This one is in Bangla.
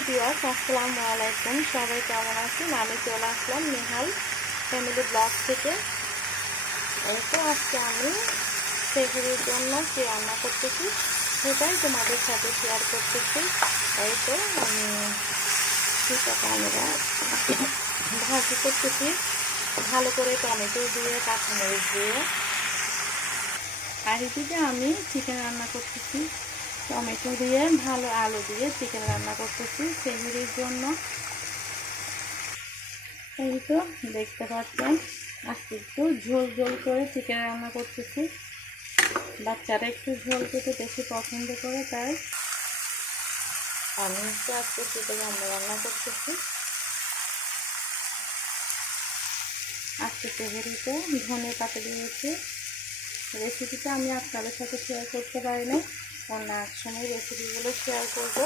হ্যালো ভিউয়ার্স, আসসালামু আলাইকুম। সবাই কেমন আছেন? আমি চলে আসলাম নেহাল ফ্যামিলি ব্লগ থেকে। এই তো আজকে আমি সেহরির জন্য কি রান্না করতেছি সেটাই তোমাদের সাথে শেয়ার করতেছি। এই তো আমি আমরা ভাজি করতেছি ভালো করে টমেটো দিয়ে, কাঁচামরিচ দিয়ে। আর এদিকে আমি চিকেন রান্না করতেছি টমেটো দিয়ে, ভালো আলু দিয়ে চিকেন রান্না করতেছি সেহরির জন্য। এই তো দেখতে পাচ্ছেন আজকে একটু ঝোল ঝোল করে চিকেন রান্না করতেছি। বাচ্চারা একটু ঝোল খেতে বেশি পছন্দ করে, তাই আমি একটু আজকে চিকেন রান্না করতেছি। আজকে সেহরিতে ধনে পাতা দিয়েছি। রেসিপিটা আমি আপনাদের সাথে শেয়ার করতে পারি না, অন্য এক সময় রেসিপিগুলো শেয়ার করব।